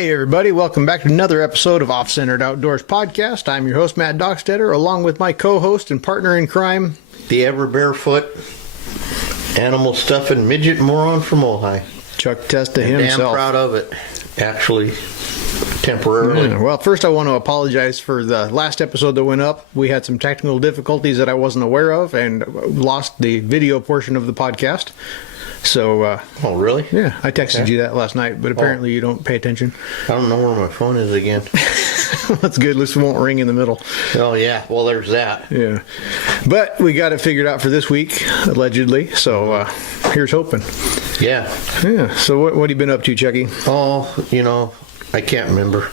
Hey everybody, welcome back to another episode of OffCentered Outdoors Podcast. I'm your host, Matt Dockstetter, along with my co-host and partner in crime, the ever barefoot, animal stuffing midget moron from Ojai. Chuck Testa himself. Damn proud of it, actually, temporarily. Well, first I want to apologize for the last episode that went up. We had some technical difficulties that I wasn't aware of and lost the video portion of the podcast. So, oh, really? Yeah, I texted you that last night, but apparently you don't pay attention. I don't know where my phone is again. That's good. At least it won't ring in the middle. Oh, yeah. Well, there's that. Yeah. But we got it figured out for this week, allegedly. So, here's hoping. Yeah. Yeah. So, what have you been up to, Chucky? Oh, I can't remember.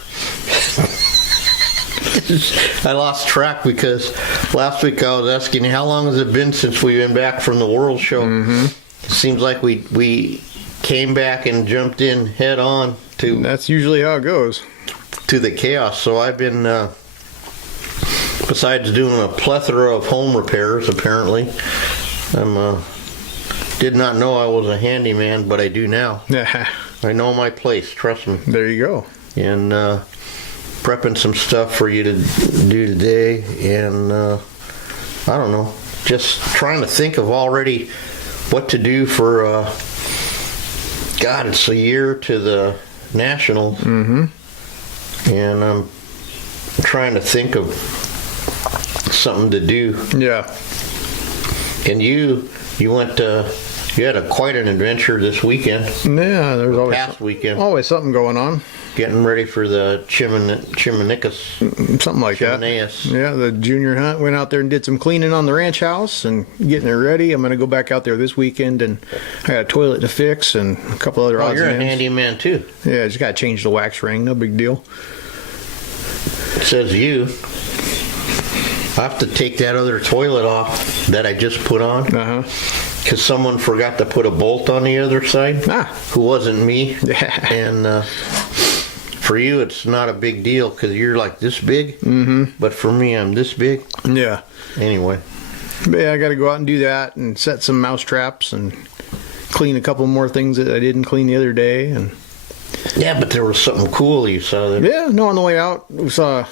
I lost track because last week I was asking, how long has it been since we've been back from the World Show? Mm-hmm. It seems like we came back and jumped in head on to... That's usually how it goes. To the chaos. So I've been, besides doing a plethora of home repairs, apparently, did not know I was a handyman, but I do now. I know my place, trust me. There you go. And prepping some stuff for you to do today, and I don't know, just trying to think of already what to do for, God, it's a year to the National. Mm-hmm. And I'm trying to think of something to do. Yeah. And you went you had quite an adventure this weekend. Yeah, there's always past weekend. Always something going on. Getting ready for the Chiminicus. Something like that. Yeah, the junior hunt. Went out there and did some cleaning on the ranch house and getting it ready. I'm going to go back out there this weekend, and I got a toilet to fix and a couple other odds you're and a ends. handyman too. Yeah, just got to change the wax ring. No big deal. It says you. I have to take that other toilet off that I just put on. Because someone forgot to put a bolt on the other side. Who wasn't me. Yeah. And for you, it's not a big deal because you're like this big. Mm-hmm. But for me, I'm this big. Yeah. Anyway. But yeah, I got to go out and do that and set some mouse traps and clean a couple more things that I didn't clean the other day. And yeah, but there was something cool you saw there. Yeah, no, on the way out, we saw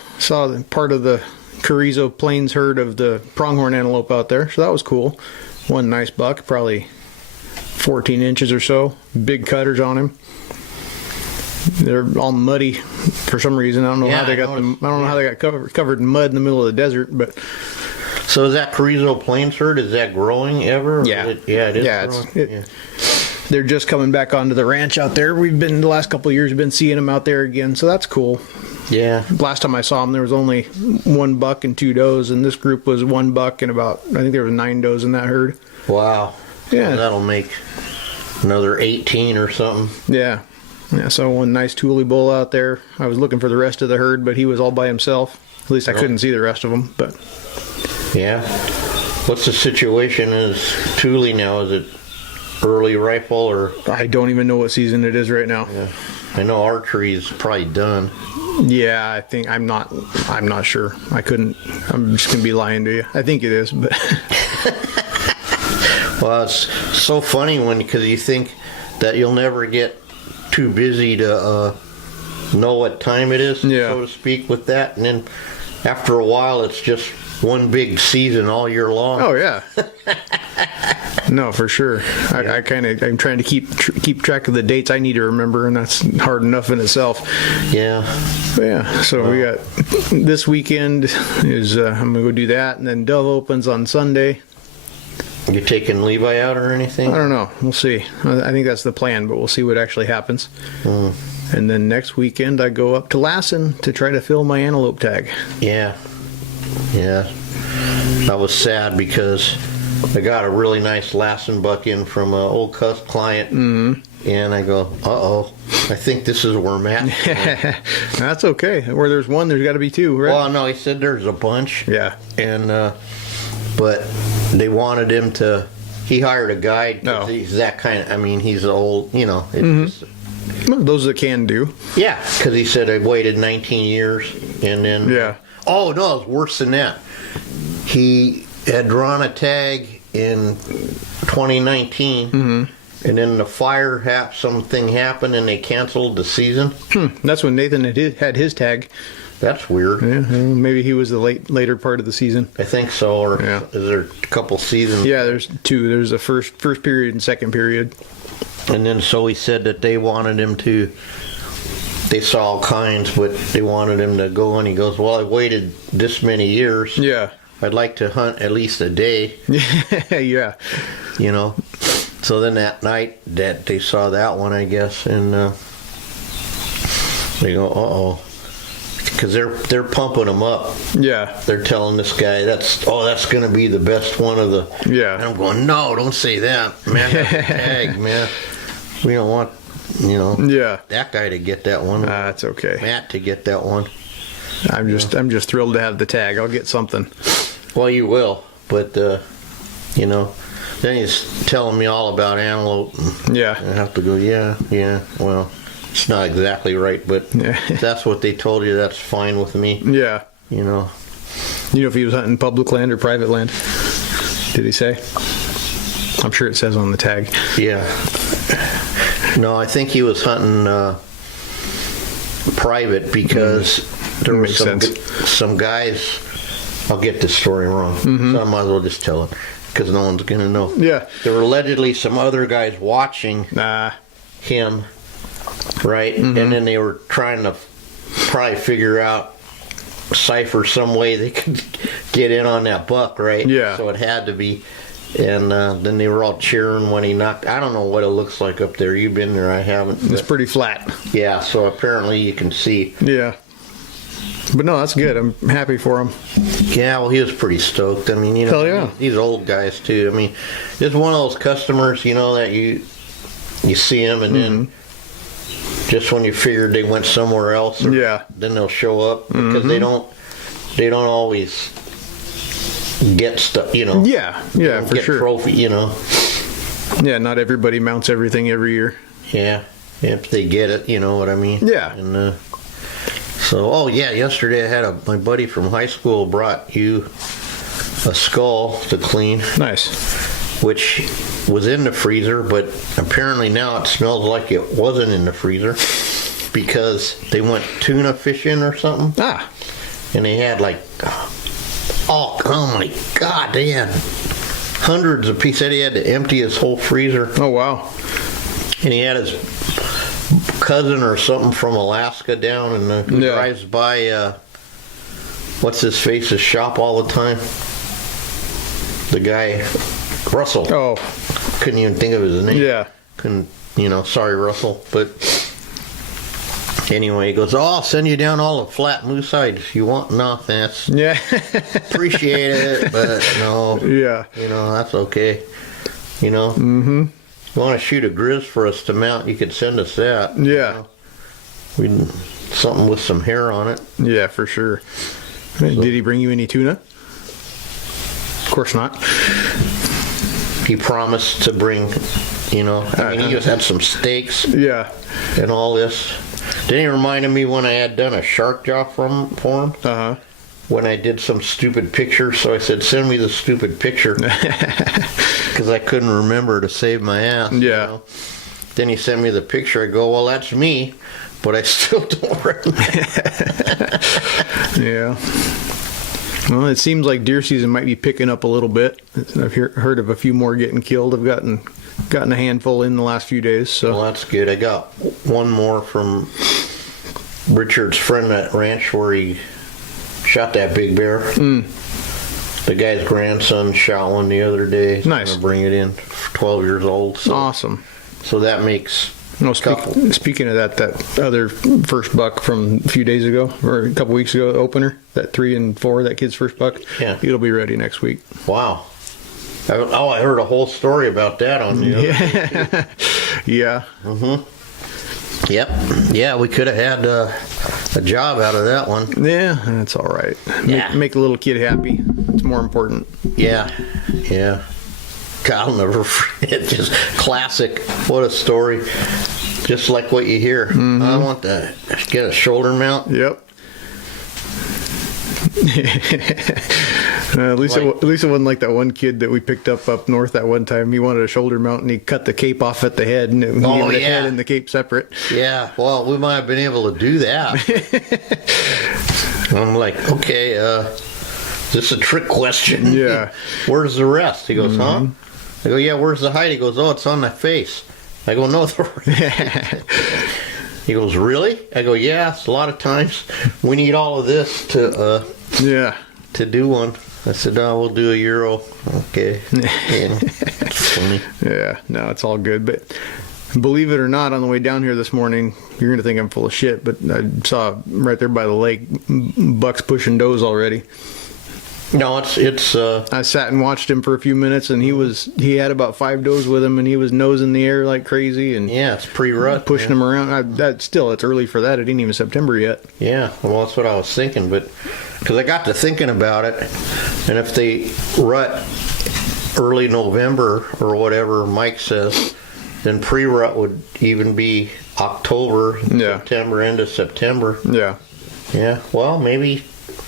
part of the Carrizo Plains herd of the pronghorn antelope out there, so that was cool. One nice buck, probably 14 inches or so, big cutters on him. They're all muddy for some reason. I don't know how they got them. I don't know how they got covered in mud in the middle of the desert, but. So is that Carrizo Plains herd? Is that growing ever? Yeah, it is. Yeah, they're just coming back onto the ranch out there. The last couple of years, we've been seeing them out there again, so that's cool. Yeah. Last time I saw them, there was only one buck and two does, and this group was one buck and I think there was 9 does in that herd. Wow. Yeah. So that'll make another 18 or something. Yeah. Yeah, so one nice Thule bull out there. I was looking for the rest of the herd, but he was all by himself. At least I couldn't see the rest of them, but. Yeah. What's the situation is Thule now? Is it early rifle or? I don't even know what season it is right now. Yeah. I know archery is probably done. Yeah, I think I'm not sure. I'm just going to be lying to you. I think it is, but. Well, it's so funny because you think that you'll never get too busy to know what time it is, so to speak, with that. And then after a while, it's just one big season all year long. Oh, yeah. No, for sure. I'm trying to keep track of the dates I need to remember, and that's hard enough in itself. Yeah. But yeah, so we got this weekend is I'm going to go do that, and then Dove opens on Sunday. You taking Levi out or anything? I don't know. We'll see. I think that's the plan, but we'll see what actually happens. And then next weekend, I go up to Lassen to try to fill my antelope tag. Yeah. Yeah. That was sad because I got a really nice Lassen buck in from an old client. Mm-hmm. And I go, uh-oh, I think this is where I'm at. That's okay. Where there's one, there's got to be two, right? Well, no, he said there's a bunch. Yeah. And, but they wanted him to, he hired a guide because he's that kind of, he's old, it's just, well, those that can do. Yeah, because he said I waited 19 years and then. Yeah. Oh, no, it's worse than that. He had drawn a tag in 2019 And then the fire, something happened and they canceled the season. That's when Nathan had his tag. That's weird. Yeah, maybe he was the later part of the season. I think so. Or is there a couple seasons? Yeah, there's two. There's a first period and second period. And then so he said that they wanted him to. They saw all kinds, but they wanted him to go. And he goes, "Well, I waited this many years. Yeah, I'd like to hunt at least a day." Yeah. You know. So then that night that they saw that one, I guess, and they go, "Uh-oh," because they're pumping him up. Yeah. They're telling this guy that's going to be the best one of the. Yeah. And I'm going, no, don't say that, man. That's a tag, man. We don't want, Yeah. that guy to get that one. That's okay. Matt to get that one. I'm just thrilled to have the tag. I'll get something. Well, you will, but then he's telling me all about antelope. And Yeah. I have to go, yeah. Well, it's not exactly right, but if that's what they told you, that's fine with me. Yeah. You know if he was hunting public land or private land? Did he say? I'm sure it says on the tag. Yeah. No, I think he was hunting private because there were some guys. I'll get this story wrong, so I might as well just tell it because no one's gonna know. Yeah. There were allegedly some other guys watching him, right? And then they were trying to probably figure out, cipher some way they could get in on that buck, right? Yeah. So it had to be. And then they were all cheering when he knocked. I don't know what it looks like up there. You've been there, I haven't. It's pretty flat. Yeah, so apparently you can see. Yeah. But no, that's good. I'm happy for him. Yeah, well, he was pretty stoked. I mean, Hell yeah. These old guys too. I mean, it's one of those customers, that you see them and then just when you figured they went somewhere else, then they'll show up because they don't always get stuff, Yeah, for get sure. Trophy, Yeah, not everybody mounts everything every year. Yeah, if they get it, you know what I mean. Yeah. And yesterday I had my buddy from high school brought you a skull to clean. Nice. Which was in the freezer, but apparently now it smells like it wasn't in the freezer because they went tuna fishing or something. And they had oh my God, they had hundreds of pieces. He had to empty his whole freezer. Oh, wow. And he had his cousin or something from Alaska down and who drives by, what's his face's shop all the time? The guy, Russell. Oh. Couldn't even think of his name. Yeah. Couldn't, sorry, Russell. But anyway, he goes, I'll send you down all the flat moose hides. You want? No, thanks. Yeah. Appreciate it, but no. Yeah. That's okay. Mm-hmm. You want to shoot a grizz for us to mount, you could send us that. Yeah. Something with some hair on it. Yeah, for sure. Did he bring you any tuna? Of course not. He promised to bring, he just had some steaks. Yeah. And all this. Then he reminded me when I had done a shark jaw for him. Uh-huh. When I did some stupid picture, so I said, send me the stupid picture. Because I couldn't remember to save my ass. Yeah. Then he sent me the picture. I go, well, that's me, but I still don't remember. Yeah. Well, it seems like deer season might be picking up a little bit. I've heard of a few more getting killed. I've gotten a handful in the last few days. So. Well, that's good. I got one more from Richard's friend at ranch where he shot that big bear. The guy's grandson shot one the other day. He's nice. Gonna bring it in. 12 years old. So, awesome. So that makes. Speaking of that other first buck from a few days ago or a couple weeks ago, opener, that 3 and 4, that kid's first buck. Yeah. It'll be ready next week. Wow. I heard a whole story about that on the other day. Yeah. Mm-hmm. Yep. Yeah, we could have had a job out of that one. Yeah, that's all right. Make a little kid happy. It's more important. Yeah. Yeah. God, I'll never forget. Just classic. What a story. Just like what you hear. Mm-hmm. I want to get a shoulder mount. Yep. At least it wasn't like that one kid that we picked up north that one time. He wanted a shoulder mount and he cut the cape off at the head, and he had the head and the cape separate. Yeah, well, we might have been able to do that. I'm like, okay, this is a trick question. Yeah. Where's the rest? He goes, huh? I go, yeah, where's the hide? He goes, oh, it's on my face. I go, no, He goes, really? I go, yeah, it's a lot of times we need all of this to do one. I said, no, we'll do a euro. Okay. It's funny. Yeah, no, it's all good. But believe it or not, on the way down here this morning, you're going to think I'm full of shit, but I saw right there by the lake, bucks pushing does already. No, it's. I sat and watched him for a few minutes, and he had about 5 does with him, and he was nosing the air like crazy, and yeah, it's pre-rut, pushing them around. It's early for that. It ain't even September yet. Yeah, well, that's what I was thinking, but because I got to thinking about it, and if they rut early November or whatever Mike says, then pre-rut would even be October, September, end of September. Yeah. Yeah. Well, maybe.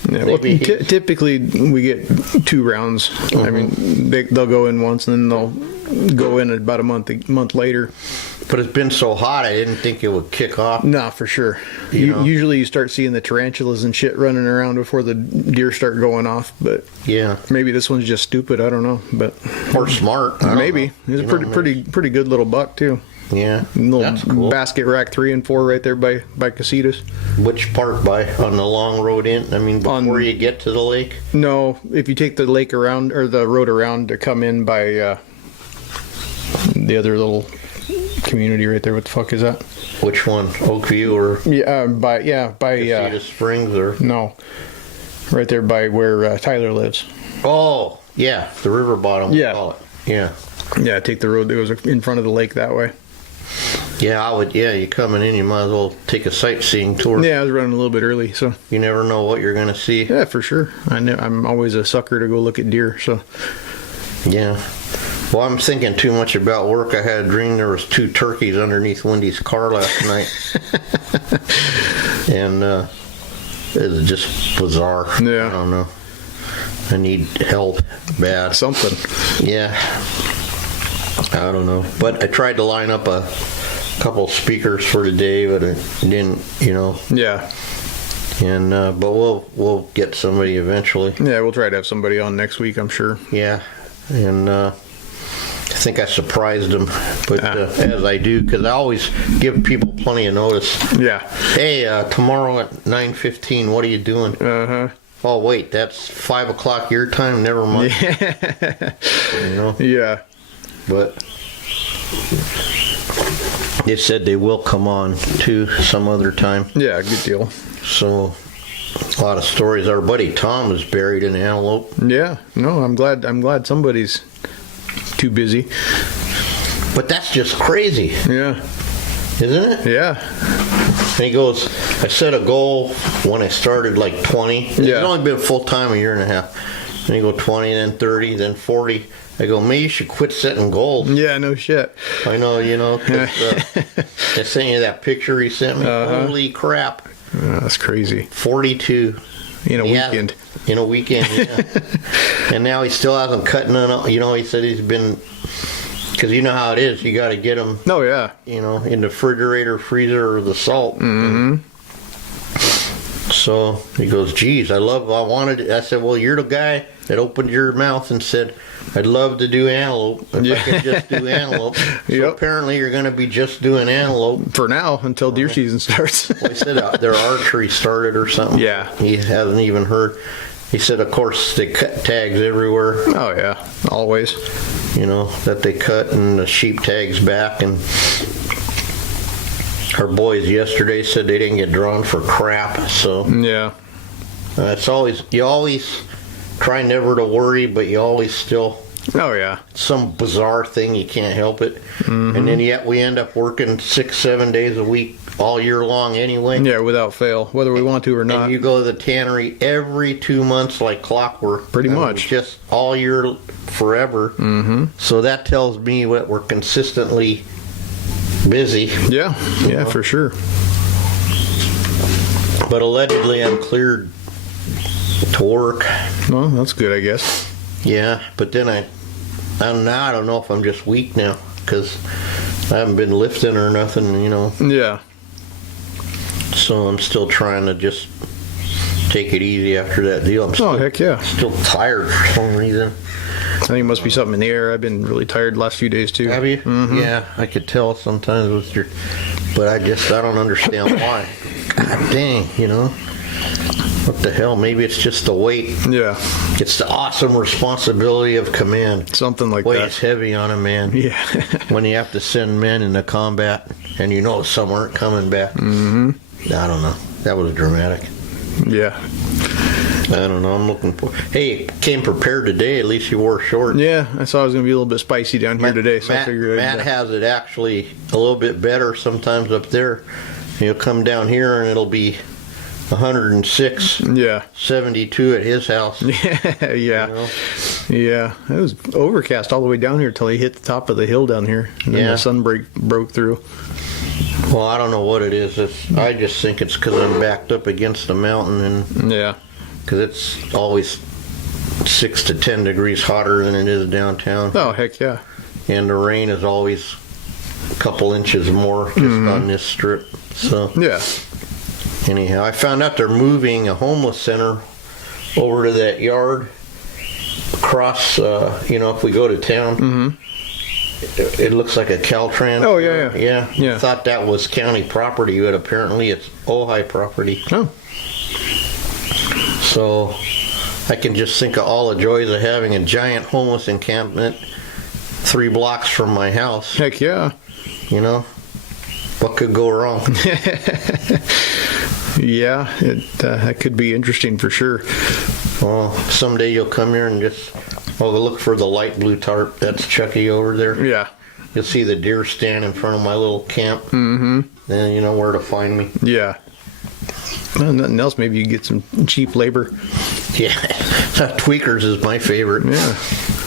Yeah, well, typically we get 2 rounds. I mean, they'll go in once and then they'll go in about a month later. But it's been so hot, I didn't think it would kick off. No, for sure. Usually you start seeing the tarantulas and shit running around before the deer start going off. But yeah, maybe this one's just stupid. I don't know. But or smart. Maybe it's a pretty good little buck too. Yeah, that's cool. Basket rack 3 and 4 right there by Casitas. Which part on the long road in? I mean, before you get to the lake? No, if you take the lake around or the road around to come in by the other little community right there. What the fuck is that? Which one? Oakview or? By Casitas Springs or? No, right there by where Tyler lives. Oh, yeah, the river bottom. Yeah. Call it. Yeah. Yeah, take the road that goes in front of the lake that way. Yeah, I would. Yeah, you coming in, you might as well take a sightseeing tour. Yeah, I was running a little bit early, so you never know what you're going to see. Yeah, for sure. I'm always a sucker to go look at deer. So yeah. Well, I'm thinking too much about work. I had a dream there was 2 turkeys underneath Wendy's car last night, and it was just bizarre. Yeah. I don't know. I need help bad. Something. Yeah. I don't know. But I tried to line up a couple speakers for today, but it didn't, Yeah. And but we'll get somebody eventually. Yeah, we'll try to have somebody on next week, I'm sure. Yeah. And I think I surprised them, but as I do, because I always give people plenty of notice. Yeah. Hey, tomorrow at 9:15, what are you doing? Uh-huh. Oh, wait, that's 5 o'clock your time? Never mind. Yeah. Yeah. But they said they will come on to some other time. Yeah, good deal. So, a lot of stories. Our buddy Tom is buried in antelope. Yeah. No, I'm glad somebody's too busy. But that's just crazy. Yeah. Isn't it? Yeah. And he goes, I set a goal when I started like 20. It's only been full time a year and a half. And you go 20, then 30, then 40. I go, maybe you should quit setting goals. Yeah, no shit. I know, I sent you that picture he sent me. Holy crap. That's crazy. 42. In a weekend. In a weekend, yeah. And now he still hasn't cut none. He said he's been, because you know how it is. You got to get them. Oh, yeah. In the refrigerator, freezer, or the salt. Mm-hmm. So he goes, geez, I wanted it. I said, well, you're the guy that opened your mouth and said, I'd love to do antelope if I could just do antelope. So apparently you're going to be just doing antelope. For now, until deer season starts. Well, he said their archery started or something. Yeah. He hasn't even heard. He said, of course, they cut tags everywhere. Oh, yeah. Always. That they cut and the sheep tags back. And our boys yesterday said they didn't get drawn for crap. So yeah. You always try never to worry, but you always still. Oh, yeah. Some bizarre thing, you can't help it. Mm-hmm. And then yet we end up working 6-7 days a week all year long anyway. Yeah, without fail, whether we want to or not. And you go to the tannery every 2 months like clockwork. Pretty much. Just all year, forever. Mm-hmm. So that tells me that we're consistently busy. Yeah, for sure. But allegedly I'm cleared to work. Well, that's good, I guess. Yeah, but then I don't know if I'm just weak now because I haven't been lifting or nothing, Yeah. So I'm still trying to just take it easy after that deal. I'm still, Heck yeah. still tired for some reason. I think it must be something in the air. I've been really tired the last few days too. Have you? Mm-hmm. Yeah, I could tell sometimes with your, but I don't understand why. God dang, what the hell? Maybe it's just the weight. Yeah. It's the awesome responsibility of command. Something like Weight that. is heavy on a man. Yeah. When you have to send men into combat and some aren't coming back. Mm-hmm. I don't know. That was dramatic. Yeah. I don't know. I'm looking for. Hey, came prepared today. At least you wore shorts. Yeah, I saw it was going to be a little bit spicy down here today, so I figured Matt has it actually a little bit better sometimes up there. You'll come down here and it'll be 106, 72 at his house. Yeah. Yeah. It was overcast all the way down here till he hit the top of the hill down here, and then the sun broke through. Well, I don't know what it is. I just think it's because I'm backed up against the mountain, and because it's always 6 to 10 degrees hotter than it is downtown. Oh, heck yeah. And the rain is always a couple inches more just on this strip. So anyhow, I found out they're moving a homeless center over to that yard across, if we go to town. It looks like a Caltrans. Oh, yeah. I thought that was county property, but apparently it's Ojai property. Oh. So I can just think of all the joys of having a giant homeless encampment 3 blocks from my house. Heck yeah. What could go wrong? Yeah, that could be interesting for sure. Well, someday you'll come here and just look for the light blue tarp. That's Chucky over there. Yeah. You'll see the deer stand in front of my little camp. Mm-hmm. Then you know where to find me. Yeah. Well, nothing else, maybe you get some cheap labor. Yeah. Tweakers is my favorite. Yeah.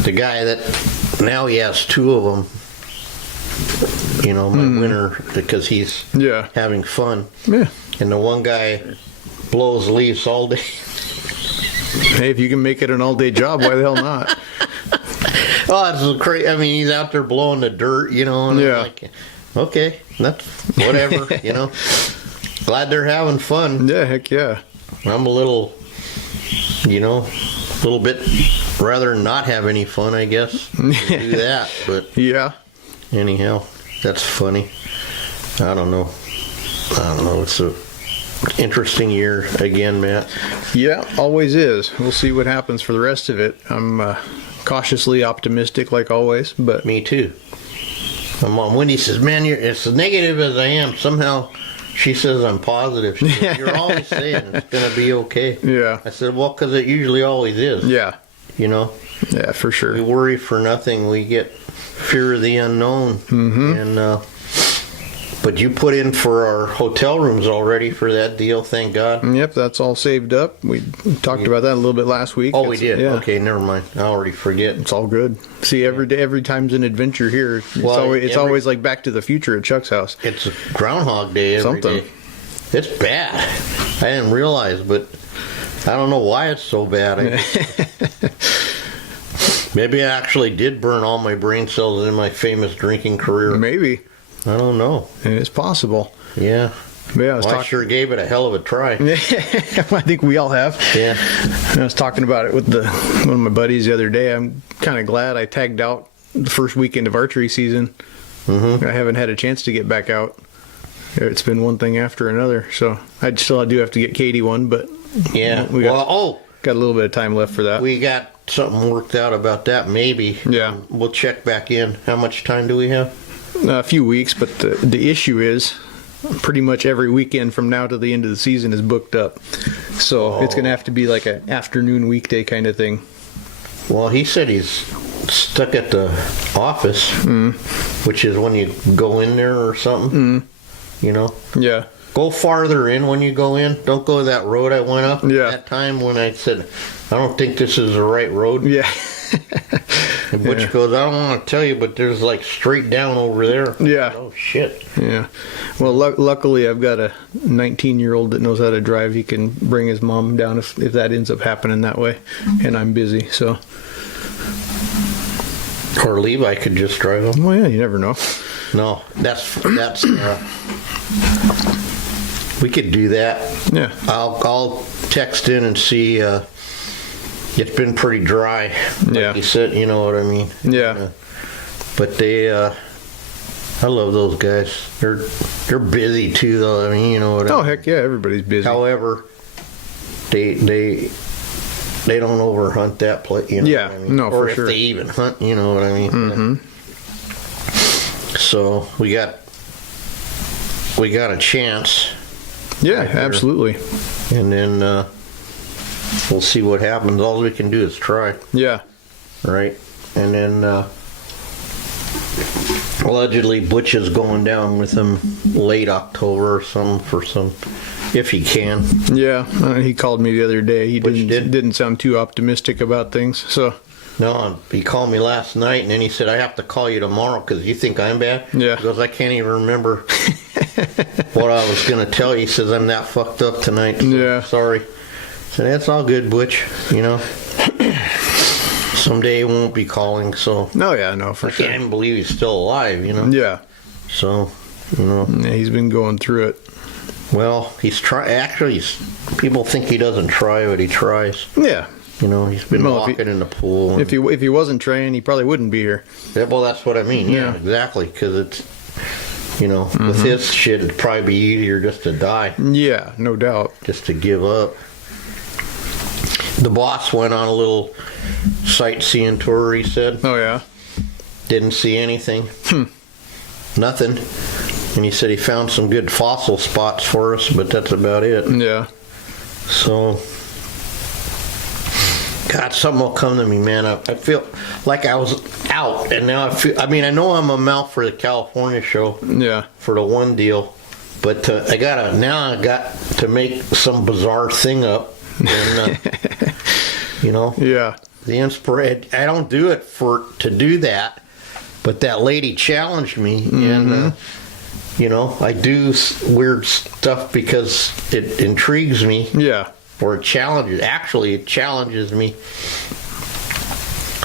The guy that now he has 2 of them. My winter, because he's having fun. Yeah. And the one guy blows leaves all day. Hey, if you can make it an all-day job, why the hell not? Oh, it's crazy. I mean, he's out there blowing the dirt, and I'm like, okay, that's whatever, Glad they're having fun. Yeah, heck yeah. I'm a little bit rather not have any fun, I guess. Do that, but anyhow, that's funny. I don't know. It's a interesting year again, Matt. Yeah, always is. We'll see what happens for the rest of it. I'm cautiously optimistic, like always. But me too. My mom Wendy says, "Man, you're as negative as I am. Somehow." She says I'm positive. She says, "You're always saying it's going to be okay." Yeah. I said, "Well, because it usually always is." Yeah. Yeah, for sure. We worry for nothing. We get fear of the unknown. Mm-hmm. And but you put in for our hotel rooms already for that deal, thank God. Yep, that's all saved up. We talked about that a little bit last week. Oh, we did? Yeah. Okay, never mind. I already forget. It's all good. See, every time's an adventure here. It's always like Back to the Future at Chuck's house. It's a Groundhog Day every day. It's bad. I didn't realize, but I don't know why it's so bad. Maybe I actually did burn all my brain cells in my famous drinking career. Maybe. I don't know. It's possible. Yeah. I sure gave it a hell of a try. I think we all have. Yeah. I was talking about it with one of my buddies the other day. I'm kind of glad I tagged out the first weekend of archery season. Mm-hmm. I haven't had a chance to get back out. It's been one thing after another. So I still do have to get Katie one, but we got a little bit of time left for that. We got something worked out about that, maybe. Yeah. We'll check back in. How much time do we have? A few weeks, but the issue is pretty much every weekend from now to the end of the season is booked up. So it's going to have to be like an afternoon weekday kind of thing. Well, he said he's stuck at the office, which is when you go in there or something, Yeah. Go farther in when you go in. Don't go that road I went up that time when I said, I don't think this is the right road. Yeah. And Butch goes, I don't want to tell you, but there's like straight down over there. Yeah. Oh, shit. Yeah. Well, luckily, I've got a 19-year-old that knows how to drive. He can bring his mom down if that ends up happening that way. And I'm busy, so. Or Levi could just drive him. Well, yeah, you never know. No, that's we could do that. Yeah. I'll text in and see. It's been pretty dry. Like you said, you know what I mean? Yeah. But they, I love those guys. They're busy too, though. I mean, you know what I mean? Oh, heck yeah, everybody's busy. However, they don't overhunt that place. You know yeah, what I mean? No, or for if sure. they even hunt, you know what I mean? Mm-hmm. So we got a chance. Yeah, absolutely. And then we'll see what happens. All we can do is try. Yeah. Right? And then allegedly Butch is going down with him late October or something for some, if he can. Yeah, he called me the other day. He Butch didn't sound too optimistic about things. So. No, he called me last night, and then he said, I have to call you tomorrow because you think I'm bad? Yeah. He goes, I can't even remember what I was going to tell you. He says, I'm that fucked up tonight. So yeah. Sorry. I said, that's all good, Butch, you know. Someday he won't be calling, so. No, yeah, no, for sure. I can't even believe he's still alive, you know. Yeah. So, you know. Yeah, he's been going through it. Well, actually, people think he doesn't try, but he tries. Yeah. You know, he's been walking in the pool. If he wasn't trying, he probably wouldn't be here. Yeah, well, that's what I mean. Yeah, exactly. Because it's, you know, with his shit, it'd probably be easier just to die. Yeah, no doubt. Just to give up. The boss went on a little sightseeing tour, he said. Oh, yeah? Didn't see anything. Nothing. And he said he found some good fossil spots for us, but that's about it. Yeah. So, God, something will come to me, man. I feel like I was out, and now I know I'm a mouth for the California show. Yeah. For the one deal, but I got to make some bizarre thing up, and you know. Yeah. The inspiration. I don't do it to do that, but that lady challenged me, and you know, I do weird stuff because it intrigues me. Yeah. Or it challenges me.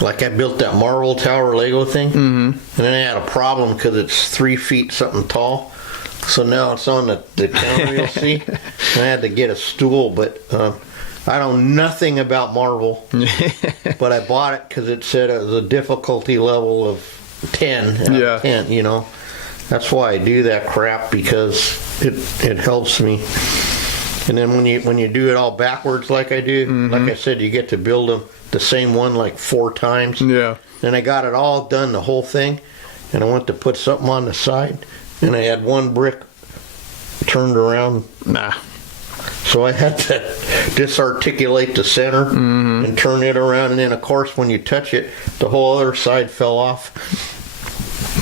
Like I built that Marvel Tower Lego thing, and then I had a problem because it's 3 feet something tall. So now it's on the counter, you'll see. And I had to get a stool, but I know nothing about Marvel. But I bought it because it said it was a difficulty level of 10 out of 10, you know. That's why I do that crap, because it helps me. And then when you do it all backwards like I do, like I said, you get to build them the same one like 4 times. Yeah. And I got it all done, the whole thing, and I went to put something on the side, and I had one brick turned around. Nah. So I had to disarticulate the center and turn it around, and then of course when you touch it, the whole other side fell off.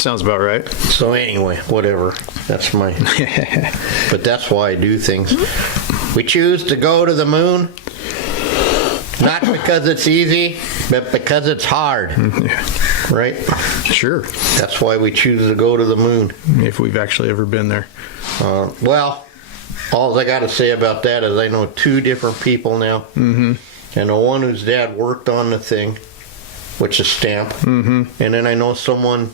Sounds about right. So anyway, whatever. That's my... But that's why I do things. We choose to go to the moon, not because it's easy, but because it's hard. Right? Sure. That's why we choose to go to the moon. If we've actually ever been there. Well, all I got to say about that is I know 2 different people now. And the one whose dad worked on the thing, which is stamp. And then I know someone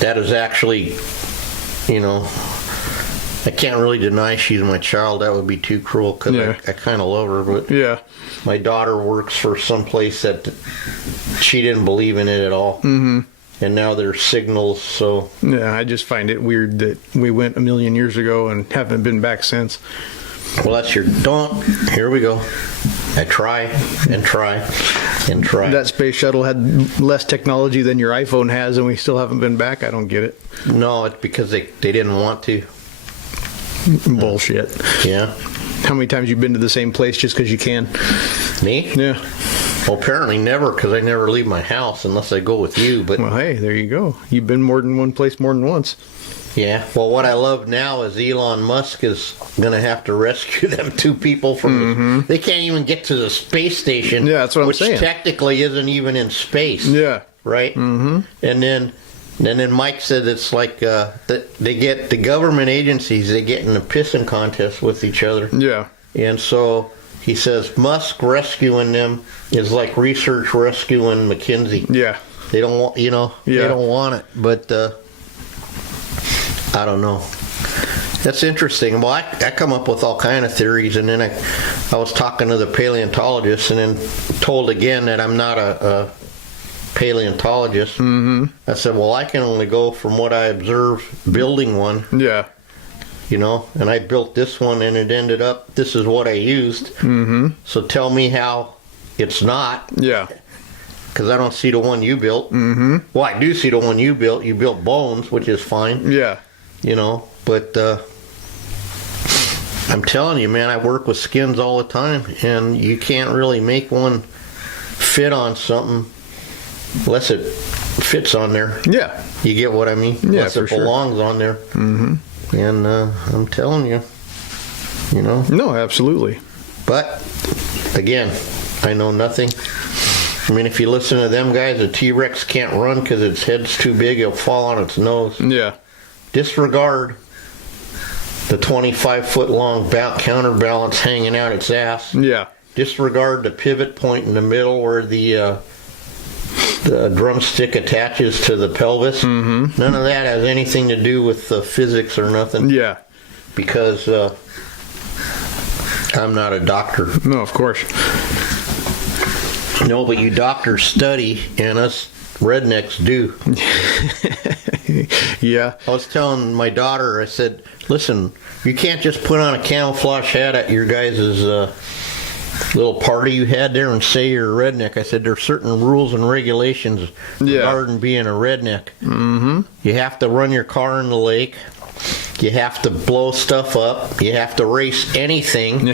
that is actually, you know, I can't really deny she's my child. That would be too cruel, because I kind of love her. But my daughter works for some place that she didn't believe in it at all. And now there's signals, so... Yeah, I just find it weird that we went a million years ago and haven't been back since. Well, that's your... Here we go. I try and try and try. That space shuttle had less technology than your iPhone has, and we still haven't been back? I don't get it. No, it's because they didn't want to. Bullshit. Yeah. How many times you been to the same place just because you can? Me? Yeah. Well, apparently never, because I never leave my house unless I go with you. But well, hey, there you go. You've been more than one place more than once. Yeah. Well, what I love now is Elon Musk is going to have to rescue them 2 people from. They can't even get to the space station. Yeah, that's what I'm saying. Which technically isn't even in space. Yeah. Right. Mm-hmm. And then Mike said it's like they get the government agencies. They get in a pissing contest with each other. Yeah. And so he says Musk rescuing them is like research rescuing McKinsey. Yeah. They don't want, they don't want it, but I don't know. That's interesting. Well, I come up with all kind of theories, and then I was talking to the paleontologist, and then told again that I'm not a paleontologist. Mm-hmm. I said, well, I can only go from what I observed building one. Yeah. And I built this one, and it ended up, this is what I used. Mm-hmm. So tell me how it's not. Yeah. Because I don't see the one you built. Mm-hmm. Well, I do see the one you built. You built bones, which is fine. Yeah. But I'm telling you, man, I work with skins all the time, and you can't really make one fit on something unless it fits on there. Yeah. You get what I mean? Yeah, unless for it belongs on there. Mm-hmm. And I'm telling you, No, absolutely. But, again, I know nothing. I mean, if you listen to them guys, a T-Rex can't run because its head's too big. It'll fall on its nose. Yeah. Disregard the 25-foot long counterbalance hanging out its ass. Yeah. Disregard the pivot point in the middle where the drumstick attaches to the pelvis. Mm-hmm. None of that has anything to do with physics or nothing. Yeah. Because I'm not a doctor. No, of course. No, but you doctors study, and us rednecks do. Yeah. I was telling my daughter, I said, listen, you can't just put on a camouflage hat at your guys' little party you had there and say you're a redneck. I said, there's certain rules and regulations regarding being a redneck. Mm-hmm. You have to run your car in the lake. You have to blow stuff up. You have to race anything.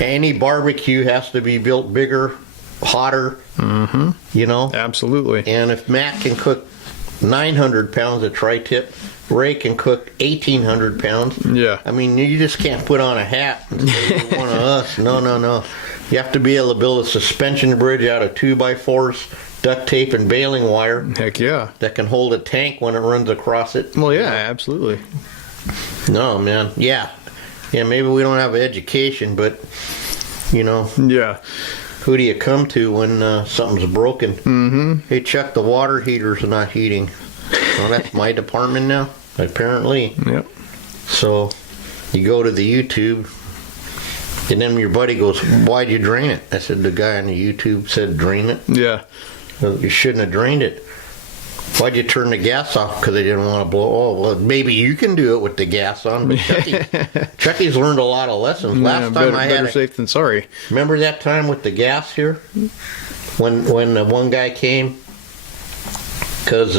Any barbecue has to be built bigger, hotter, Absolutely. And if Matt can cook 900 pounds of tri-tip, Ray can cook 1,800 pounds. Yeah. I mean, you just can't put on a hat and say you're one of us. No. You have to be able to build a suspension bridge out of 2x4s, duct tape, and baling wire. Heck yeah. That can hold a tank when it runs across it. Well, yeah, absolutely. No, man. Yeah, maybe we don't have an education, but, Yeah. who do you come to when something's broken? Mm-hmm. Hey, Chuck, the water heater's not heating. Well, that's my department now, apparently. Yep. So you go to the YouTube, and then your buddy goes, why'd you drain it? I said, the guy on the YouTube said drain it. Yeah. Well, you shouldn't have drained it. Why'd you turn the gas off? Because they didn't want to blow. Oh, well, maybe you can do it with the gas on. But Chucky's learned a lot of lessons. Last time I had better safe than sorry. Remember that time with the gas here? When the one guy came? Because,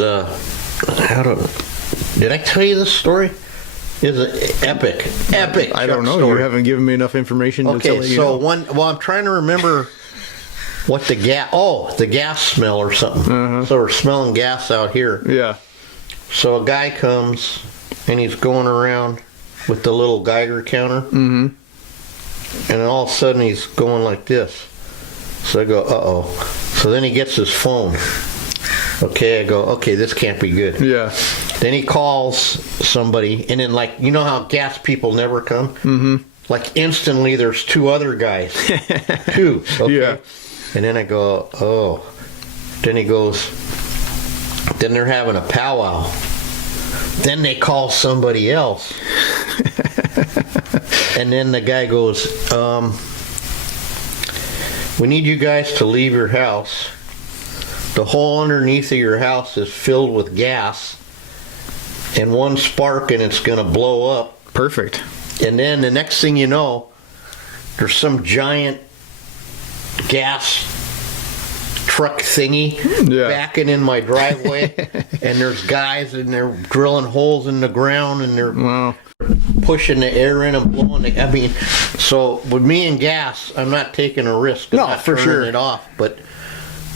did I tell you this story? It's an epic I don't know. story. You haven't given me enough information to tell you. I'm trying to remember what the gas smell or something. Uh-huh. So we're smelling gas out here. Yeah. So a guy comes and he's going around with the little Geiger counter. Mm-hmm. And then all of a sudden he's going like this. So I go, uh-oh. So then he gets his phone. Okay, I go, okay, this can't be good. Yeah. Then he calls somebody, and then, like, you know how gas people never come? Mm-hmm. Like, instantly there's 2 other guys. 2. Okay? Yeah. And then I go, oh. Then he goes, then they're having a powwow. Then they call somebody else. And then the guy goes, we need you guys to leave your house. The hole underneath of your house is filled with gas, and one spark and it's going to blow up. Perfect. And then the next thing you know, there's some giant gas truck thingy backing in my driveway, and there's guys and they're drilling holes in the ground and they're pushing the air in and blowing the. I mean, so with me and gas, I'm not taking a risk. No, for sure. It off, but.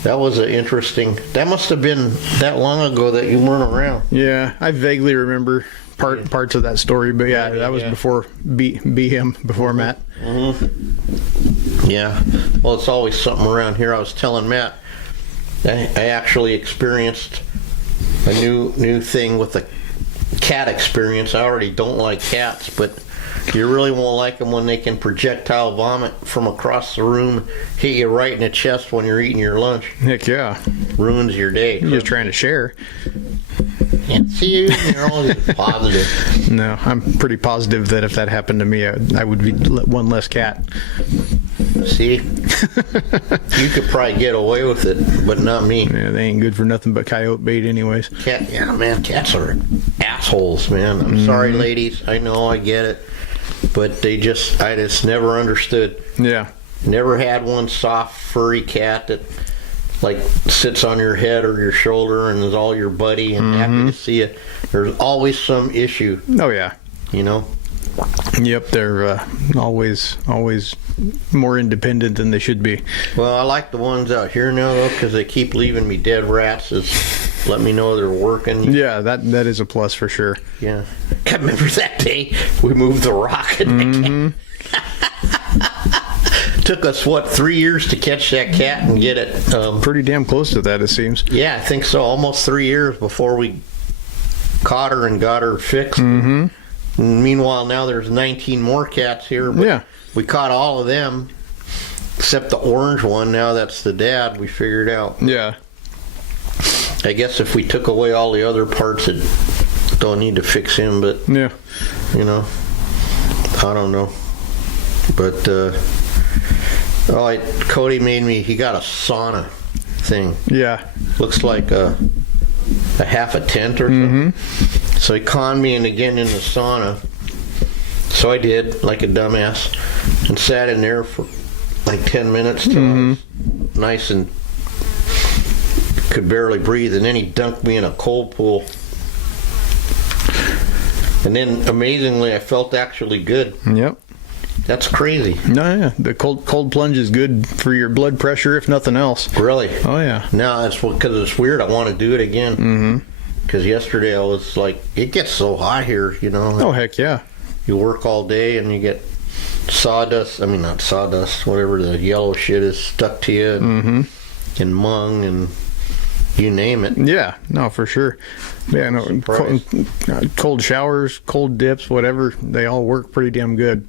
That was an interesting. That must have been that long ago that you weren't around. Yeah, I vaguely remember parts of that story, but that was before before Matt. Mm-hmm. Yeah. Well, it's always something around here. I was telling Matt, I actually experienced a new thing with the cat experience. I already don't like cats, but you really won't like them when they can projectile vomit from across the room, hit you right in the chest when you're eating your lunch. Heck yeah. Ruins your day. You're just trying to share. Can't see you. You're always positive. No, I'm pretty positive that if that happened to me, I would be one less cat. See? You could probably get away with it, but not me. Yeah, they ain't good for nothing but coyote bait anyways. Cats are assholes, man. I'm sorry, ladies. I know, I get it. But I just never understood. Yeah. Never had one soft, furry cat that like sits on your head or your shoulder and is all your buddy and happy to see you. There's always some issue. Oh yeah. You know? Yep, they're always more independent than they should be. Well, I like the ones out here now though, because they keep leaving me dead rats. Let me know they're working. Yeah, that is a plus for sure. Yeah. I remember that day we moved the rock and took us 3 years to catch that cat and get it. Pretty damn close to that, it seems. Yeah, I think so. Almost 3 years before we caught her and got her fixed. Mm-hmm. Meanwhile, now there's 19 more cats here. But we caught all of them except the orange one. Now that's the dad. We figured out. Yeah. I guess if we took away all the other parts, it don't need to fix him. But yeah, you know, I don't know. But Cody made me. He got a sauna thing. Yeah, looks like a half a tent or something. So he conned me into getting in the sauna. So I did, like a dumbass, and sat in there for like 10 minutes till I was nice and could barely breathe. And then he dunked me in a cold pool. And then, amazingly, I felt actually good. Yep. That's crazy. No, yeah. The cold plunge is good for your blood pressure, if nothing else. Really? Oh, yeah. No, that's because it's weird. I want to do it again. Because yesterday I was like, it gets so hot here, you know. Oh, heck yeah. You work all day and you get sawdust. I mean, not sawdust, whatever the yellow shit is stuck to you. And mung and you name it. Yeah, no, for sure. Yeah, no, cold showers, cold dips, whatever, they all work pretty damn good.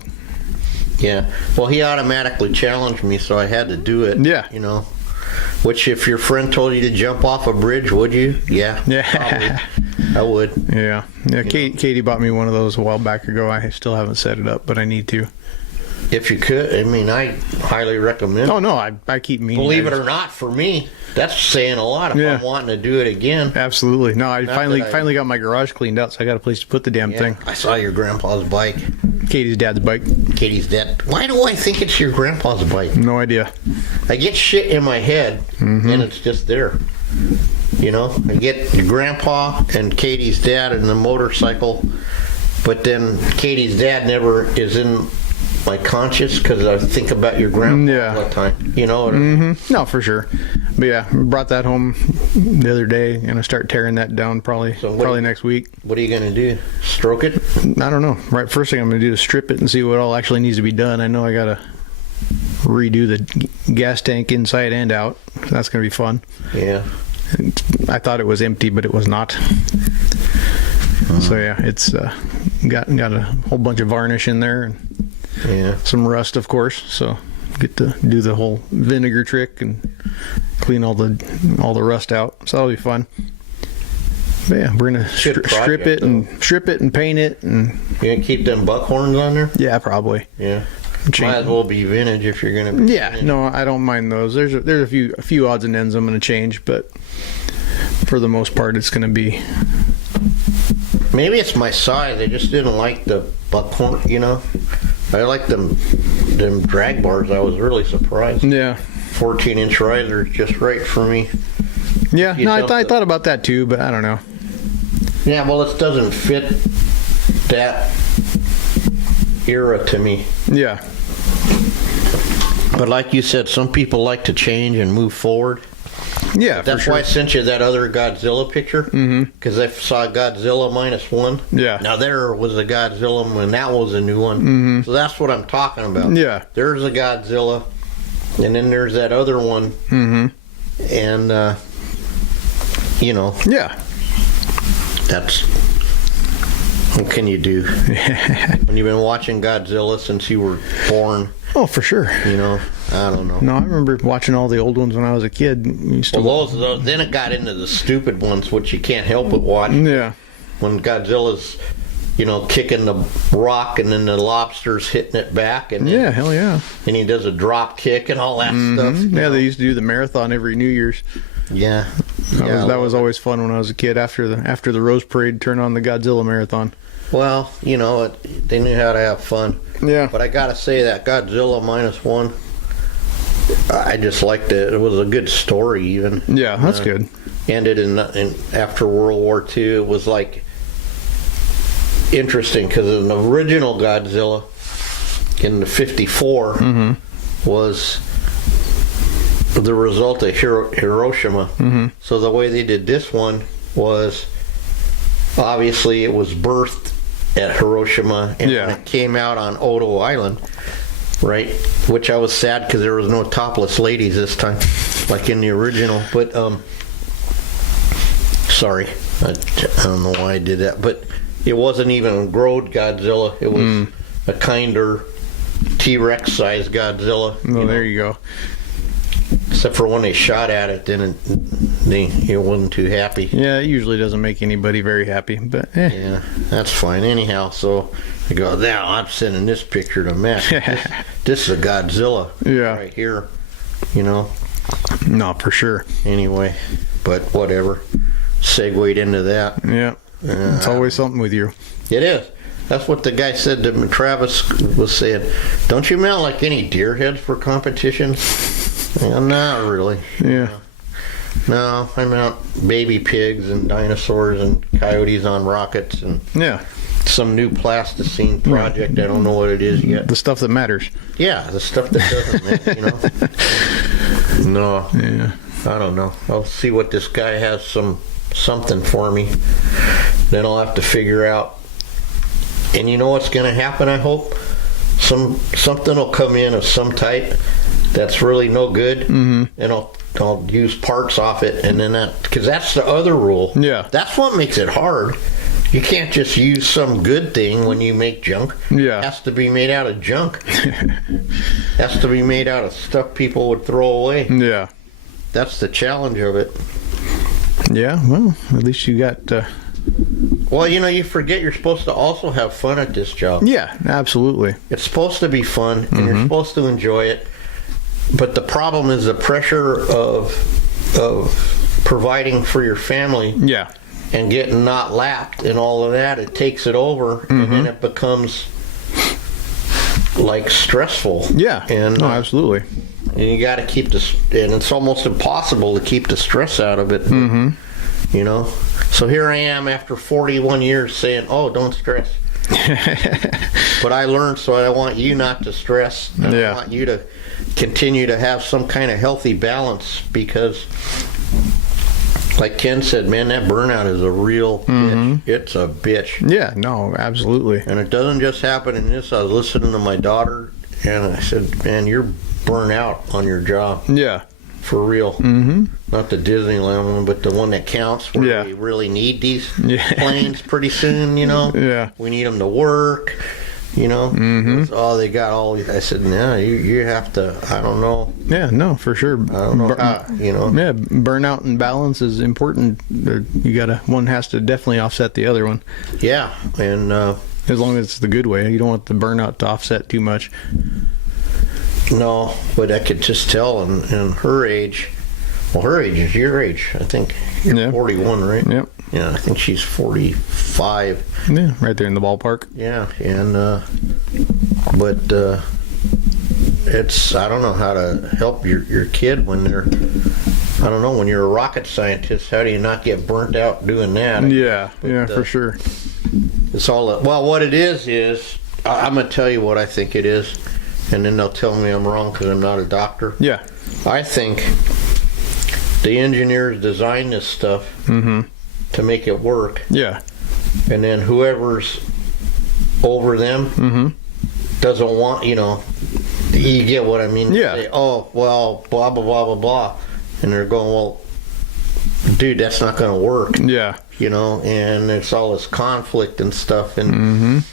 Yeah. Well, he automatically challenged me, so I had to do it. Yeah. You know. Which, if your friend told you to jump off a bridge, would you? Yeah. Yeah. I would. Yeah. Yeah. Katie bought me one of those a while back ago. I still haven't set it up, but I need to. If you could, I mean, I highly recommend. Oh no, I keep meaning. Believe it or not, for me, that's saying a lot. If I'm wanting to do it again. Absolutely. No, I finally got my garage cleaned out, so I got a place to put the damn thing. I saw your grandpa's bike. Katie's dad's bike. Katie's dad. Why do I think it's your grandpa's bike? No idea. I get shit in my head, and it's just there. You know, I get your grandpa and Katie's dad and the motorcycle, but then Katie's dad never is in my conscious because I think about your grandpa all the time. You know what I mean? No, for sure. But yeah, brought that home the other day. Gonna start tearing that down probably next week. What are you gonna do? Stroke it? I don't know. Right, first thing I'm gonna do is strip it and see what all actually needs to be done. I know I gotta redo the gas tank inside and out. That's gonna be fun. Yeah. I thought it was empty, but it was not. So yeah, it's got a whole bunch of varnish in there and some rust, of course. So get to do the whole vinegar trick and clean all the rust out. So that'll be fun. But yeah, we're gonna strip it and paint it. And you gonna keep them buckhorns on there? Yeah, probably. Yeah. Might as well be vintage if you're gonna be vintage. No, I don't mind those. There's a few odds and ends I'm gonna change, but for the most part it's gonna be. Maybe it's my size. I just didn't like the buckhorn, you know. I like them drag bars. I was really surprised. Yeah. 14-inch riser is just right for me. Yeah, no, I thought about that too, but I don't know. Yeah, well, it doesn't fit that era to me. Yeah. But like you said, some people like to change and move forward. Yeah, that's for sure. why I sent you that other Godzilla picture, because I saw Godzilla -1. Yeah. Now there was a Godzilla when that was a new one. So that's what I'm talking about. Yeah. There's a Godzilla, and then there's that other one, and you know. Yeah. That's, what can you do when you've been watching Godzilla since you were born? Oh, for sure. You know, I don't know. No, I remember watching all the old ones when I was a kid. Well, those then it got into the stupid ones, which you can't help but watch. Yeah. When Godzilla's, you know, kicking the rock and then the lobster's hitting it back, and Yeah, hell yeah. and he does a drop kick and all that stuff. Yeah, they used to do the marathon every New Year's. Yeah. That was always fun when I was a kid. After the Rose Parade, turn on the Godzilla marathon. Well, you know, they knew how to have fun. Yeah. But I gotta say that Godzilla -1, I just liked it. It was a good story, even. Yeah, that's good. Ended in after World War II. It was like interesting because an original Godzilla in the '54 was the result of Hiroshima. So the way they did this one was, obviously it was birthed at Hiroshima, and when it came out on Odo Island, right? Which I was sad because there was no topless ladies this time, like in the original. But sorry, I don't know why I did that. But it wasn't even a growed Godzilla. It was a kinder T-Rex sized Godzilla. Oh, there you go. Except for when they shot at it, then it wasn't too happy. Yeah, it usually doesn't make anybody very happy, but Yeah, that's fine. Anyhow, so I go, now I'm sending this picture to Matt. This is a Godzilla right here, you know. No, for sure. Anyway, but whatever. Segued into that. Yeah. It's always something with you. It is. That's what the guy said to me. Travis was saying, don't you mount like any deer heads for competitions? Well, not really. Yeah. No, I mount baby pigs and dinosaurs and coyotes on rockets and some new plasticine project. I don't know what it is yet. The stuff that matters. Yeah, the stuff that doesn't, you know. No. Yeah. I don't know. I'll see what this guy has something for me. Then I'll have to figure out. And you know what's going to happen, I hope? Something will come in of some type that's really no good, and I'll use parts off it, and then because that's the other rule. Yeah. That's what makes it hard. You can't just use some good thing when you make junk. Yeah. It has to be made out of junk. Has to be made out of stuff people would throw away. Yeah. That's the challenge of it. Yeah, well, at least you got... Well, you know, you forget you're supposed to also have fun at this job. Yeah, absolutely. It's supposed to be fun, and you're supposed to enjoy it. But the problem is the pressure of providing for your family. Yeah. And getting not lapped and all of that. It takes it over, and then it becomes like stressful. Yeah. And absolutely. And you got to keep and it's almost impossible to keep the stress out of it. You know. So here I am after 41 years saying, "Oh, don't stress." But I learned, so I want you not to stress. I want you to continue to have some kind of healthy balance, because like Ken said, man, that burnout is a real bitch. It's a bitch. Yeah, no, absolutely. And it doesn't just happen in this. I was listening to my daughter, and I said, man, you're burnt out on your job. Yeah. For real. Not the Disneyland one, but the one that counts, where we really need these planes pretty soon, you know? Yeah. We need them to work, you know? Oh, they got all... I said, no, you have to... I don't know. Yeah, no, for sure. I don't know how, you know? Yeah, burnout and balance is important. One has to definitely offset the other one. Yeah, and... as long as it's the good way. You don't want the burnout to offset too much. No, but I could just tell in her age... Well, her age is your age, I think. You're 41, right? Yep. Yeah, I think she's 45. Yeah, right there in the ballpark. Yeah, and but it's, I don't know how to help your kid when they're, I don't know, when you're a rocket scientist, how do you not get burnt out doing that? Yeah, for sure. It's all, well, what it is I'm going to tell you what I think it is, and then they'll tell me I'm wrong because I'm not a doctor. Yeah. I think the engineers design this stuff to make it work. Yeah. And then whoever's over them doesn't want, you get what I mean? Yeah. Say, oh, well, blah, blah, blah, blah, blah. And they're going, well, dude, that's not going to work. Yeah. And it's all this conflict and stuff. And,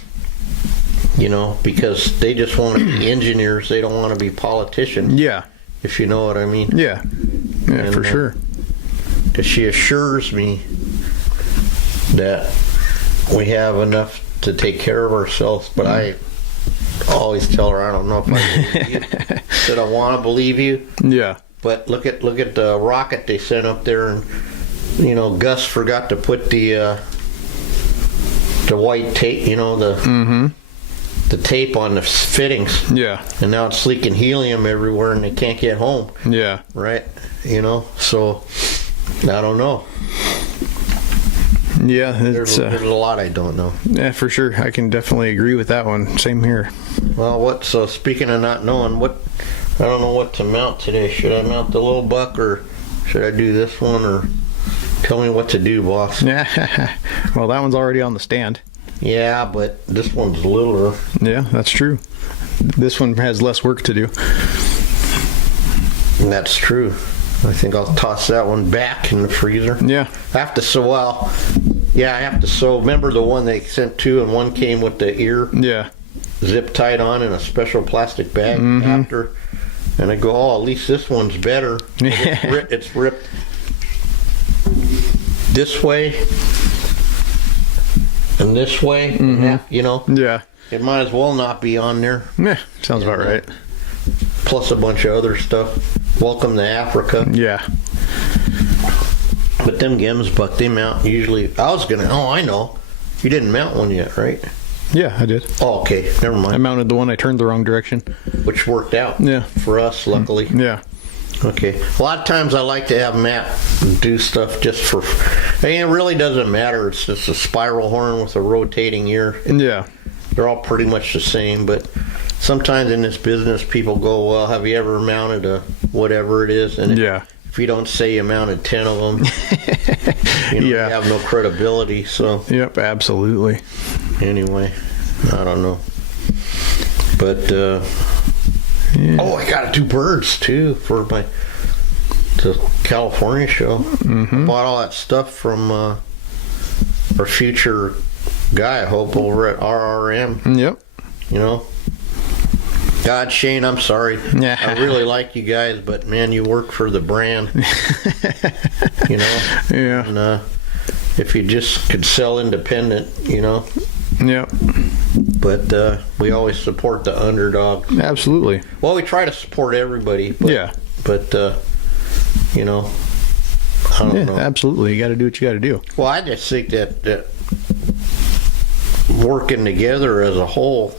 because they just want to be engineers. They don't want to be politicians. Yeah. If you know what I mean. Yeah. Yeah, and, for sure. 'Cause she assures me that we have enough to take care of ourselves, but I always tell her I don't know if I believe you. Said I want to believe you. Yeah. But look at the rocket they sent up there, and Gus forgot to put the white tape, the tape on the fittings. Yeah. And now it's leaking helium everywhere, and they can't get home. Yeah. Right. So I don't know. Yeah, there's a lot I don't know. Yeah, for sure. I can definitely agree with that one. Same here. Well, so speaking of not knowing, I don't know what to mount today. Should I mount the little buck, or should I do this one, or tell me what to do, boss? Yeah. Well, that one's already on the stand. Yeah, but this one's littler. Yeah, that's true. This one has less work to do. And that's true. I think I'll toss that one back in the freezer. Yeah. I have to sew. Well, yeah, I have to sew. Remember the one they sent two, and one came with the ear zip tied on in a special plastic bag after. And I go, oh, at least this one's better. It's ripped this way and this way. And that, Yeah. It might as well not be on there. Yeah, sounds about right. Plus a bunch of other stuff. Welcome to Africa. Yeah. But them Gems buck, they mount usually. I know. You didn't mount one yet, right? Yeah, I did. Oh, okay. Never mind. I mounted the one I turned the wrong direction. Which worked out. Yeah. For us, luckily. Yeah. Okay. A lot of times I like to have Matt do stuff just for. It really doesn't matter. It's just a spiral horn with a rotating ear. Yeah. They're all pretty much the same, but sometimes in this business people go, well, have you ever mounted a whatever it is? And if you don't say you mounted 10 of them, you have no credibility. So Yep, absolutely. Anyway, I don't know. But I got to do birds too for the California show. Bought all that stuff from our future guy, I hope, over at RRM. Yep. God, Shane, I'm sorry. Yeah. I really like you guys, but man, you work for the brand. Yeah. And if you just could sell independent, Yep. But we always support the underdog. Absolutely. Well, we try to support everybody. But, But I don't know. Absolutely. You got to do what you got to do. Well, I just think that working together as a whole,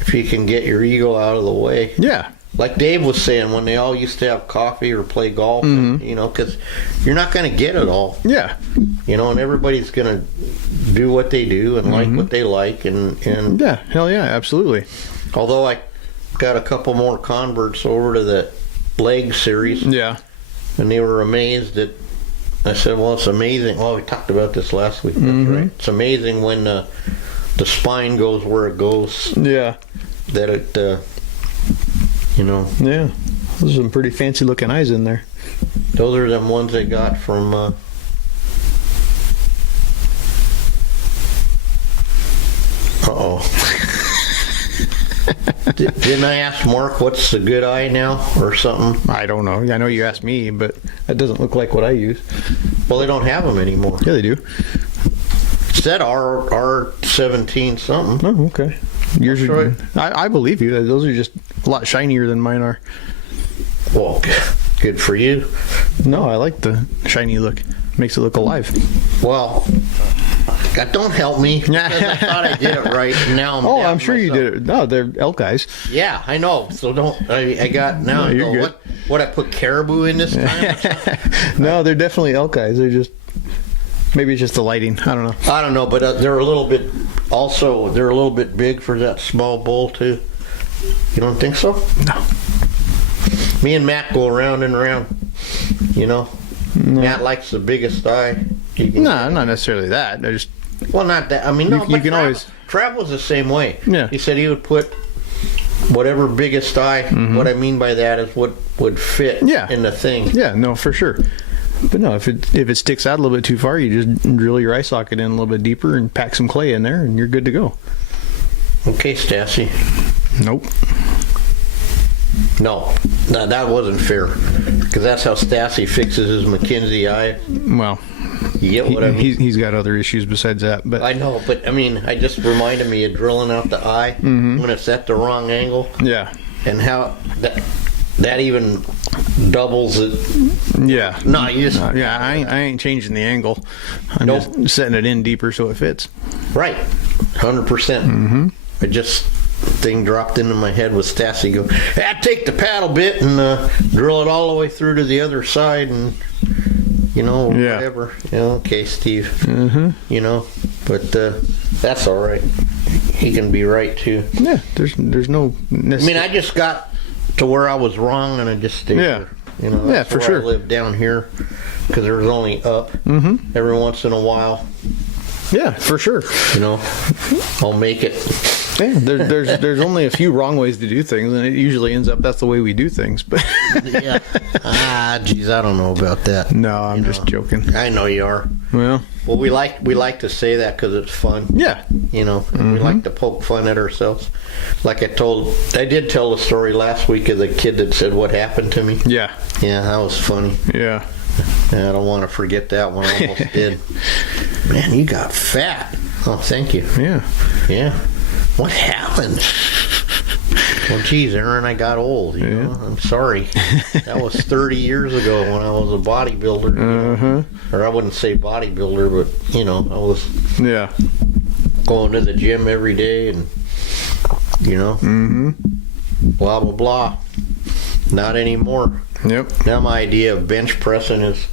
if you can get your ego out of the way. Yeah. Like Dave was saying, when they all used to have coffee or play golf, because you're not going to get it all. Yeah. And everybody's going to do what they do and like what they like. And yeah, hell yeah, absolutely. Although I got a couple more converts over to the leg series. Yeah. And they were amazed that I said, well, it's amazing. Well, we talked about this last week. That's right. It's amazing when the spine goes where it goes. Yeah. That it, Yeah. There's some pretty fancy looking eyes in there. Those are them ones they got from, Didn't I ask Mark what's the good eye now or something? I don't know. I know you asked me, but that doesn't look like what I use. Well, they don't have them anymore. Yeah, they do. It said R17 something. Oh, okay. Yours are, I believe you. Those are just a lot shinier than mine are. Well, good for you. No, I like the shiny look. Makes it look alive. Well, that don't help me because I thought I did it right. And now I'm sure you did it. No, they're elk eyes. Yeah, I know. So I got now. No, you're good. What I put caribou in this time? No, they're definitely elk eyes. They're just maybe it's just the lighting. I don't know. I don't know, but they're a little bit. Also, they're a little bit big for that small bull too. You don't think so? No. Me and Matt go around and around. You know, Matt likes the biggest eye. No, not necessarily that. I just not that. I mean, no. You can always. Trav was the same way. Yeah. He said he would put whatever biggest eye. What I mean by that is what would fit in the thing. Yeah, no, for sure. But no, if it sticks out a little bit too far, you just drill your eye socket in a little bit deeper and pack some clay in there, and you're good to go. Okay, Stassi. Nope. No, that wasn't fair. Because that's how Stassi fixes his McKinsey eye. Well, you get what I mean? He's got other issues besides that. But I know, but I mean, I just reminded me of drilling out the eye when it's at the wrong angle. Yeah. And how that even doubles it. Yeah. No, you just... I ain't changing the angle. I'm just setting it in deeper so it fits. Right. 100%. I just... thing dropped into my head with Stassi go, take the paddle bit and drill it all the way through to the other side and, whatever. Okay, Steve. But that's all right. He can be right, too. Yeah, there's no... I mean, I just got to where I was wrong and I just stayed there. That's for where sure. I live down here because there's only up every once in a while. Yeah, for sure. I'll make it. Yeah, there's only a few wrong ways to do things, and it usually ends up that's the way we do things. But yeah, geez, I don't know about that. No, I'm just joking. I know you are. Well, we like to say that because it's fun. Yeah, and we like to poke fun at ourselves. Like I did tell the story last week of the kid that said what happened to me. Yeah, that was funny. Yeah. I don't want to forget that one. I almost did. Man, you got fat. Oh, thank you. Yeah. What happened? Well, geez, Aaron, I got old. You know? I'm sorry. That was 30 years ago when I was a bodybuilder. Or I wouldn't say bodybuilder, but, I was going to the gym every day and, blah, blah, blah. Not anymore. Yep. Now my idea of bench pressing is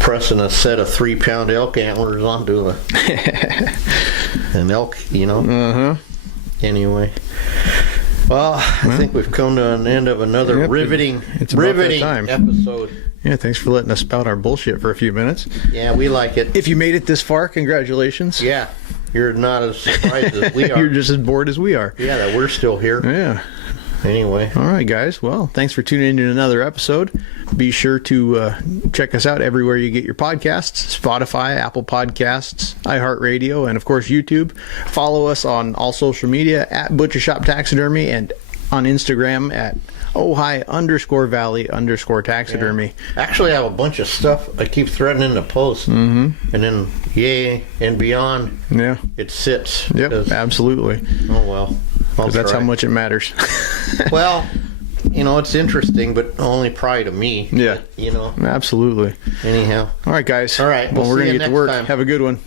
pressing a set of 3-pound elk antlers onto an elk, Anyway. Well, I think we've come to an end of another riveting episode. Yeah, thanks for letting us spout our bullshit for a few minutes. Yeah, we like it. If you made it this far, congratulations. Yeah, you're not as surprised as we are. You're just as bored as we are. Yeah, that we're still here. Yeah. Anyway. All right, guys. Well, thanks for tuning in to another episode. Be sure to check us out everywhere you get your podcasts, Spotify, Apple Podcasts, iHeartRadio, and, of course, YouTube. Follow us on all social media at Butcher Shop Taxidermy and on Instagram at Ojai_Valley_taxidermy. Yeah. Actually, I have a bunch of stuff I keep threatening to post. And then, yay and beyond, it sits. Yep, absolutely. Oh, well. That's how much it matters. Well, it's interesting, but only probably to me. Yeah. But, Absolutely. Anyhow. All right, guys. All right. Well, we're going to get to work. Time. Have a good one.